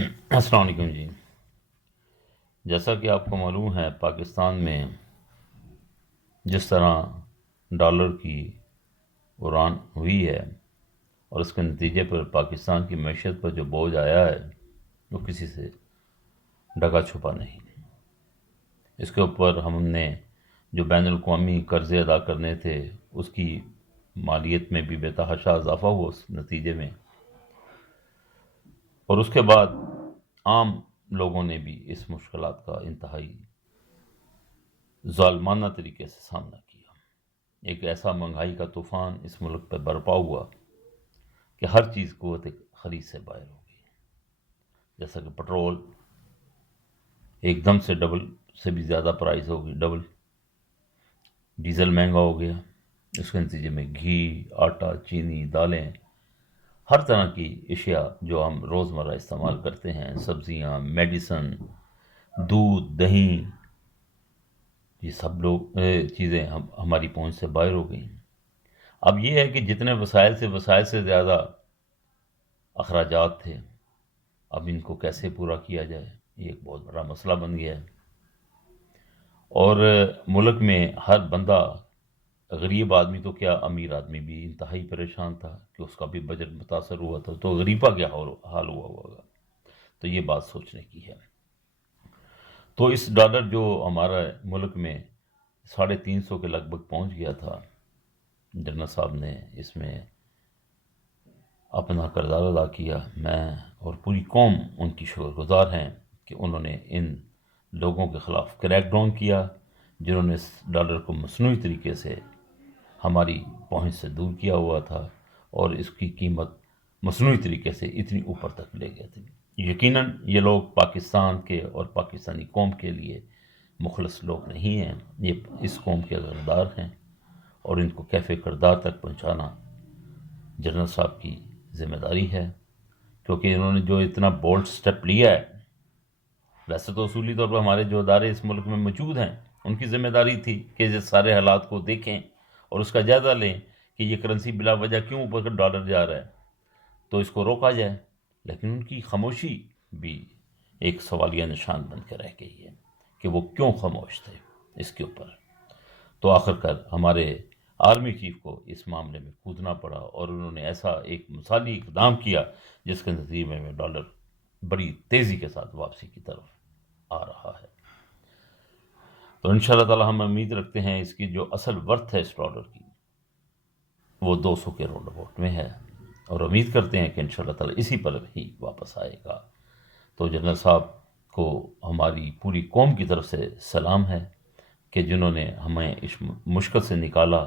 السلام علیکم جی۔ جیسا کہ آپ کو معلوم ہے، پاکستان میں جس طرح ڈالر کی اڑان ہوئی ہے اور اس کے نتیجے پر پاکستان کی معیشت پر جو بوجھ آیا ہے وہ کسی سے ڈھکا چھپا نہیں۔ اس کے اوپر ہم نے جو بین الاقوامی قرضے ادا کرنے تھے اس کی مالیت میں بھی بے تحاشا اضافہ ہوا اس نتیجے میں، اور اس کے بعد عام لوگوں نے بھی اس مشکلات کا انتہائی ظالمانہ طریقے سے سامنا کیا۔ ایک ایسا مہنگائی کا طوفان اس ملک پہ برپا ہوا کہ ہر چیز قوت خرید سے باہر ہو گئی، جیسا کہ پٹرول ایک دم سے ڈبل سے بھی زیادہ پرائز ہو گئی، ڈبل۔ ڈیزل مہنگا ہو گیا، اس کے نتیجے میں گھی، آٹا، چینی، دالیں، ہر طرح کی اشیاء جو ہم روزمرہ استعمال کرتے ہیں، سبزیاں، میڈیسن، دودھ، دہی، یہ سب لوگ چیزیں ہماری پہنچ سے باہر ہو گئیں۔ اب یہ ہے کہ جتنے وسائل سے زیادہ اخراجات تھے، اب ان کو کیسے پورا کیا جائے، یہ ایک بہت بڑا مسئلہ بن گیا ہے۔ اور ملک میں ہر بندہ، غریب آدمی تو کیا، امیر آدمی بھی انتہائی پریشان تھا کہ اس کا بھی بجٹ متاثر ہوا تھا، تو غریب کا کیا حال ہوا ہوگا۔ تو یہ بات سوچنے کی ہے۔ تو اس ڈالر جو ہمارا ملک میں 350 کے لگ بھگ پہنچ گیا تھا، جنرل صاحب نے اس میں اپنا کردار ادا کیا۔ میں اور پوری قوم ان کی شکر گزار ہیں کہ انہوں نے ان لوگوں کے خلاف کریک ڈاؤن کیا، جنہوں نے اس ڈالر کو مصنوعی طریقے سے ہماری پہنچ سے دور کیا ہوا تھا، اور اس کی قیمت مصنوعی طریقے سے اتنی اوپر تک لے گئے تھے۔ یقیناً یہ لوگ پاکستان کے اور پاکستانی قوم کے لیے مخلص لوگ نہیں ہیں، یہ اس قوم کے غدار ہیں، اور ان کو کیفے کردار تک پہنچانا جنرل صاحب کی ذمہ داری ہے، کیونکہ انہوں نے جو اتنا بولڈ سٹیپ لیا ہے۔ ویسے تو اصولی طور پر ہمارے جو ادارے اس ملک میں موجود ہیں، ان کی ذمہ داری تھی کہ یہ سارے حالات کو دیکھیں اور اس کا جائزہ لیں کہ یہ کرنسی بلا وجہ کیوں اوپر ڈالر جا رہا ہے، تو اس کو روکا جائے۔ لیکن ان کی خاموشی بھی ایک سوالیہ نشان بن کے رہ گئی ہے کہ وہ کیوں خاموش تھے اس کے اوپر۔ تو آخر کار ہمارے آرمی چیف کو اس معاملے میں کودنا پڑا، اور انہوں نے ایسا ایک مثالی اقدام کیا جس کے نتیجے میں ڈالر بڑی تیزی کے ساتھ واپسی کی طرف آ رہا ہے۔ تو انشاءاللہ تعالی ہم امید رکھتے ہیں اس کی جو اصل ورتھ ہے اس ڈالر کی، وہ 200 کے راؤنڈ اباؤٹ میں ہے، اور امید کرتے ہیں کہ انشاءاللہ تعالی اسی پر ہی واپس آئے گا۔ تو جنرل صاحب کو ہماری پوری قوم کی طرف سے سلام ہے کہ جنہوں نے ہمیں اس مشکل سے نکالا،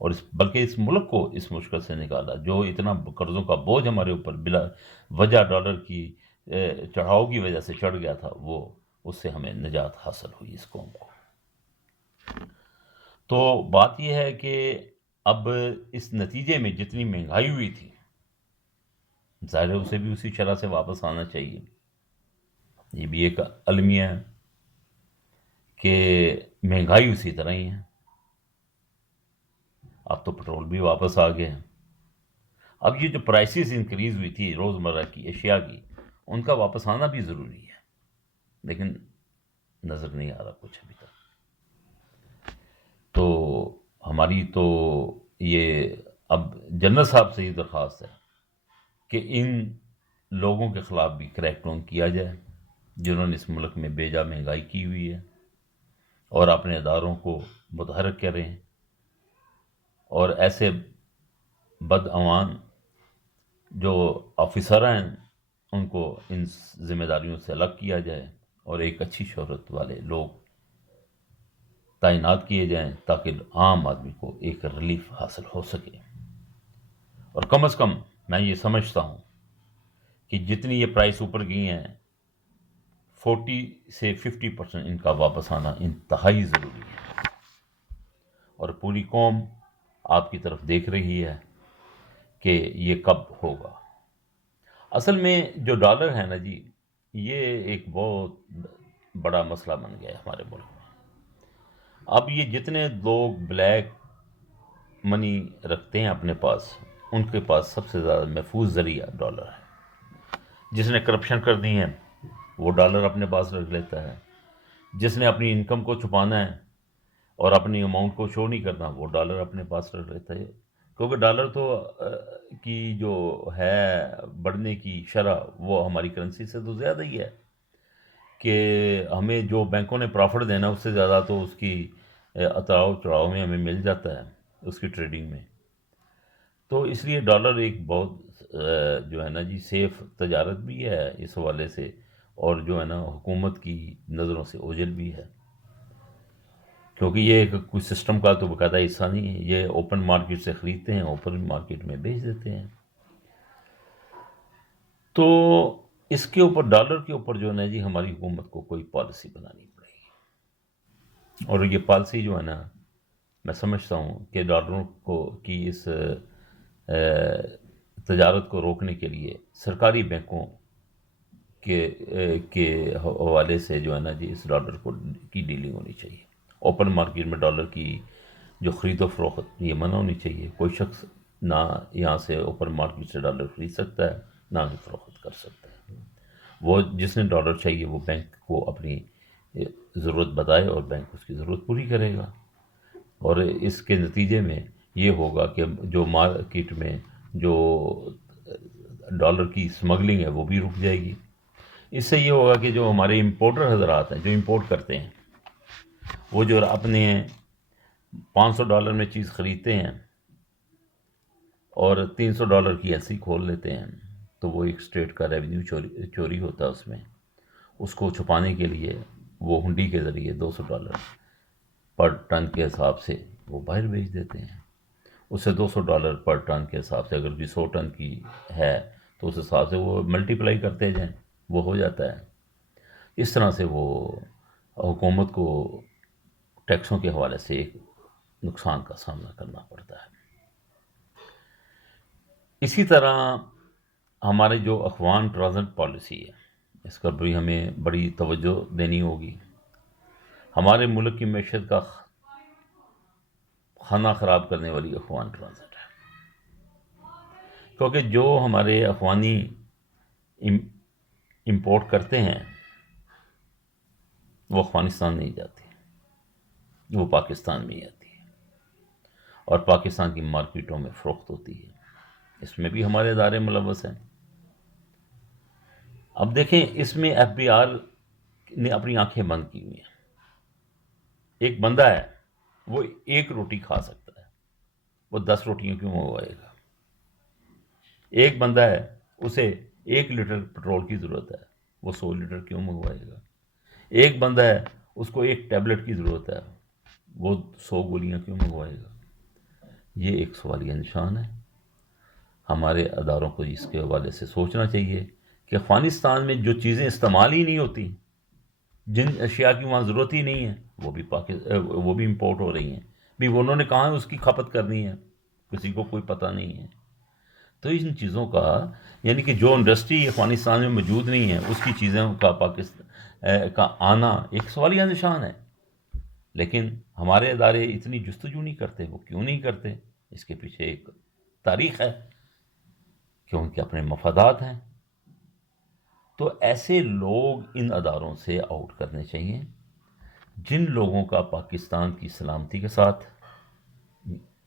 اور بلکہ اس ملک کو اس مشکل سے نکالا، جو اتنا قرضوں کا بوجھ ہمارے اوپر بلا وجہ ڈالر کی چڑھاؤ کی وجہ سے چڑھ گیا تھا، وہ اس سے ہمیں نجات حاصل ہوئی اس قوم کو۔ تو بات یہ ہے کہ اب اس نتیجے میں جتنی مہنگائی ہوئی تھی، ظاہر ہے اسے بھی اسی شرح سے واپس آنا چاہیے۔ یہ بھی ایک المیہ ہے کہ مہنگائی اسی طرح ہی ہے۔ اب تو پٹرول بھی واپس آ گئے ہیں۔ اب یہ جو پرائسز انکریز ہوئی تھی روزمرہ کی اشیاء کی، ان کا واپس آنا بھی ضروری ہے، لیکن نظر نہیں آ رہا کچھ ابھی تک۔ تو ہماری تو یہ اب جنرل صاحب سے یہ درخواست ہے کہ ان لوگوں کے خلاف بھی کریک ڈاؤن کیا جائے جنہوں نے اس ملک میں بے جا مہنگائی کی ہوئی ہے، اور اپنے اداروں کو متحرک کریں، اور ایسے بدعنوان جو آفیسر ہیں ان کو ان ذمہ داریوں سے الگ کیا جائے، اور ایک اچھی شہرت والے لوگ تعینات کیے جائیں تاکہ عام آدمی کو ایک ریلیف حاصل ہو سکے۔ اور کم از کم میں یہ سمجھتا ہوں کہ جتنی یہ پرائس اوپر گئی ہیں، 40 سے 50% ان کا واپس آنا انتہائی ضروری ہے، اور پوری قوم آپ کی طرف دیکھ رہی ہے کہ یہ کب ہوگا۔ اصل میں جو ڈالر ہے نا جی، یہ ایک بہت بڑا مسئلہ بن گیا ہے ہمارے ملک میں۔ اب یہ جتنے لوگ بلیک منی رکھتے ہیں اپنے پاس، ان کے پاس سب سے زیادہ محفوظ ذریعہ ڈالر ہے، جس نے کرپشن کر دی ہے وہ ڈالر اپنے پاس رکھ لیتا ہے، جس نے اپنی انکم کو چھپانا ہے اور اپنی اماؤنٹ کو شو نہیں کرنا وہ ڈالر اپنے پاس رکھ لیتا ہے، کیونکہ ڈالر تو کی جو ہے بڑھنے کی شرح وہ ہماری کرنسی سے تو زیادہ ہی ہے، کہ ہمیں جو بینکوں نے پرافٹ دینا اس سے زیادہ تو اس کی اتراؤ چڑھاؤ میں ہمیں مل جاتا ہے اس کی ٹریڈنگ میں. تو اس لیے ڈالر ایک بہت جو ہے نا جی سیف تجارت بھی ہے اس حوالے سے، اور جو ہے نا حکومت کی نظروں سے اوجھل بھی ہے، کیونکہ یہ ایک کوئی سسٹم کا تو باقاعدہ حصہ نہیں ہے، یہ اوپن مارکیٹ سے خریدتے ہیں، اوپن مارکیٹ میں بیچ دیتے ہیں. تو اس کے اوپر ڈالر کے اوپر جو ہے نا جی ہماری حکومت کو کوئی پالیسی بنانی پڑے گی، اور یہ پالیسی جو ہے نا میں سمجھتا ہوں کہ ڈالروں کو کی اس تجارت کو روکنے کے لیے سرکاری بینکوں کے حوالے سے جو ہے نا جی اس ڈالر کی ڈیلنگ ہونی چاہیے. اوپن مارکیٹ میں ڈالر کی جو خرید و فروخت یہ منع ہونی چاہیے، کوئی شخص نہ یہاں سے اوپن مارکیٹ سے ڈالر خرید سکتا ہے نہ ہی فروخت کر سکتا ہے. وہ جس نے ڈالر چاہیے وہ بینک کو اپنی ضرورت بتائے اور بینک اس کی ضرورت پوری کرے گا، اور اس کے نتیجے میں یہ ہوگا کہ جو مارکیٹ میں جو ڈالر کی اسمگلنگ ہے وہ بھی رک جائے گی. اس سے یہ ہوگا کہ جو ہمارے امپورٹر حضرات ہیں جو امپورٹ کرتے ہیں وہ جو اپنے $500 میں چیز خریدتے ہیں اور $300 کی ایسی کھول لیتے ہیں، تو وہ ایک اسٹیٹ کا ریونیو چوری ہوتا ہے. اس میں اس کو چھپانے کے لیے وہ ہنڈی کے ذریعے $200 پر ٹن کے حساب سے وہ باہر بیچ دیتے ہیں. اس سے $200 پر ٹن کے حساب سے اگر 100 ٹن کی ہے تو اس حساب سے وہ ملٹیپلائی کرتے جائیں وہ ہو جاتا ہے. اس طرح سے وہ حکومت کو ٹیکسوں کے حوالے سے ایک نقصان کا سامنا کرنا پڑتا ہے. اسی طرح ہمارے جو افغان ٹرانزٹ پالیسی ہے اس پر بھی ہمیں بڑی توجہ دینی ہوگی. ہمارے ملک کی معیشت کا کھانا خراب کرنے والی افغان ٹرانزٹ ہے، کیونکہ جو ہمارے افغانی امپورٹ کرتے ہیں وہ افغانستان نہیں جاتی، وہ پاکستان میں ہی آتی ہے اور پاکستان کی مارکیٹوں میں فروخت ہوتی ہے. اس میں بھی ہمارے ادارے ملوث ہیں. اب دیکھیں اس میں ایف بی آر نے اپنی آنکھیں بند کی ہوئی ہیں. ایک بندہ ہے وہ ایک روٹی کھا سکتا ہے، وہ 10 روٹیوں کیوں منگوائے گا؟ ایک بندہ ہے اسے 1 لیٹر پٹرول کی ضرورت ہے، وہ 100 لیٹر کیوں منگوائے گا؟ ایک بندہ ہے اس کو 1 ٹیبلٹ کی ضرورت ہے، وہ 100 گولیاں کیوں منگوائے گا؟ یہ ایک سوالیہ نشان ہے. ہمارے اداروں کو اس کے حوالے سے سوچنا چاہیے کہ افغانستان میں جو چیزیں استعمال ہی نہیں ہوتی، جن اشیاء کی وہاں ضرورت ہی نہیں ہے، وہ بھی امپورٹ ہو رہی ہیں. بھی انہوں نے کہاں اس کی کھپت کرنی ہے، کسی کو کوئی پتہ نہیں ہے. تو ان چیزوں کا یعنی کہ جو انڈسٹری افغانستان میں موجود نہیں ہے اس کی چیزوں کا پاکستان کا آنا ایک سوالیہ نشان ہے. لیکن ہمارے ادارے اتنی جستجو نہیں کرتے. وہ کیوں نہیں کرتے؟ اس کے پیچھے ایک تاریخ ہے کہ ان کے اپنے مفادات ہیں. تو ایسے لوگ ان اداروں سے آؤٹ کرنے چاہیے جن لوگوں کا پاکستان کی سلامتی کے ساتھ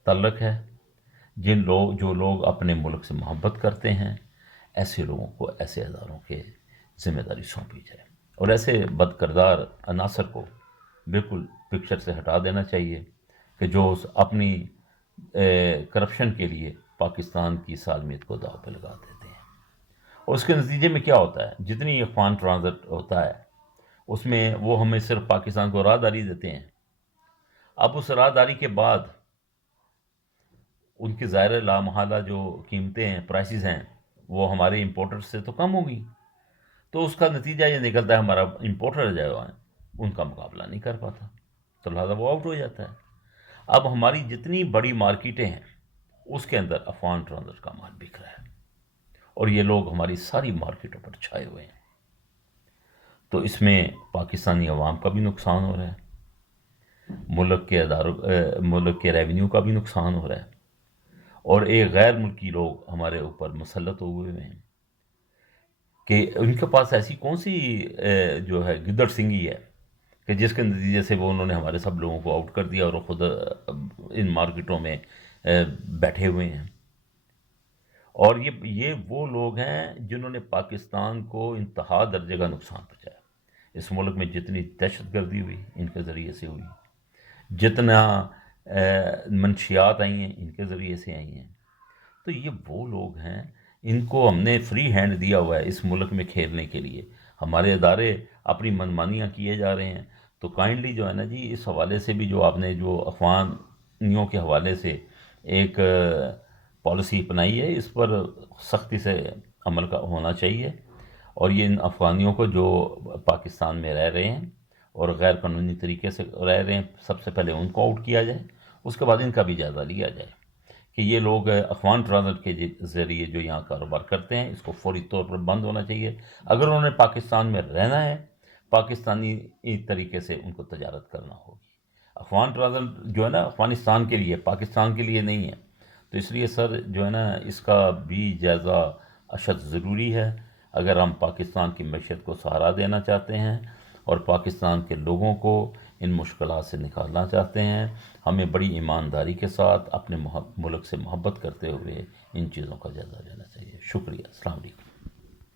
تعلق ہے، جو لوگ اپنے ملک سے محبت کرتے ہیں. ایسے لوگوں کو ایسے اداروں کے ذمہ داری سونپی جائے اور ایسے بد کردار عناصر کو بالکل پکچر سے ہٹا دینا چاہیے کہ جو اپنی کرپشن کے لیے پاکستان کی سالمیت کو داؤ پہ لگا دیتے ہیں. اور اس کے نتیجے میں کیا ہوتا ہے؟ جتنی افغان ٹرانزٹ ہوتا ہے اس میں وہ ہمیں صرف پاکستان کو راہداری دیتے ہیں. اب اس راہداری کے بعد ان کی ظاہر لامحالہ جو قیمتیں ہیں، پرائسز ہیں، وہ ہمارے امپورٹر سے تو کم ہوگی. تو اس کا نتیجہ یہ نکلتا ہے ہمارا امپورٹر جو ہے ان کا مقابلہ نہیں کر پاتا، تو لہٰذا وہ آؤٹ ہو جاتا ہے. اب ہماری جتنی بڑی مارکیٹیں ہیں اس کے اندر افغان ٹرانزٹ کا مال بک رہا ہے اور یہ لوگ ہماری ساری مارکیٹوں پر چھائے ہوئے ہیں. تو اس میں پاکستانی عوام کا بھی نقصان ہو رہا ہے، ملک کے ریونیو کا بھی نقصان ہو رہا ہے، اور ایک غیر ملکی لوگ ہمارے اوپر مسلط ہوئے ہیں. کہ ان کے پاس ایسی کون سی جو ہے گدڑ سنگھی ہے کہ جس کے نتیجے سے وہ انہوں نے ہمارے سب لوگوں کو آؤٹ کر دیا اور وہ خود ان مارکیٹوں میں بیٹھے ہوئے ہیں۔ اور یہ وہ لوگ ہیں جنہوں نے پاکستان کو انتہا درجے کا نقصان پہنچایا۔ اس ملک میں جتنی دہشت گردی ہوئی ان کے ذریعے سے ہوئی، جتنا منشیات آئی ہیں ان کے ذریعے سے آئی ہیں۔ تو یہ وہ لوگ ہیں، ان کو ہم نے فری ہینڈ دیا ہوا ہے اس ملک میں کھیلنے کے لیے۔ ہمارے ادارے اپنی منمانیاں کیے جا رہے ہیں۔ تو کائنڈلی جو ہے نا جی، اس حوالے سے بھی جو آپ نے جو افغانیوں کے حوالے سے ایک پالیسی اپنائی ہے، اس پر سختی سے عمل کا ہونا چاہیے، اور یہ ان افغانیوں کو جو پاکستان میں رہ رہے ہیں اور غیر قانونی طریقے سے رہ رہے ہیں، سب سے پہلے ان کو آؤٹ کیا جائے، اس کے بعد ان کا بھی جائزہ لیا جائے کہ یہ لوگ افغان ٹرانزٹ کے ذریعے جو یہاں کاروبار کرتے ہیں اس کو فوری طور پر بند ہونا چاہیے۔ اگر انہوں نے پاکستان میں رہنا ہے، پاکستانی طریقے سے ان کو تجارت کرنا ہوگی۔ افغان ٹرانزٹ جو ہے نا افغانستان کے لیے، پاکستان کے لیے نہیں ہے۔ تو اس لیے سر جو ہے نا اس کا بھی جائزہ اشد ضروری ہے، اگر ہم پاکستان کی معیشت کو سہارا دینا چاہتے ہیں اور پاکستان کے لوگوں کو ان مشکلات سے نکالنا چاہتے ہیں۔ ہمیں بڑی ایمانداری کے ساتھ اپنے ملک سے محبت کرتے ہوئے ان چیزوں کا جائزہ لینا چاہیے۔ شکریہ، السلام علیکم۔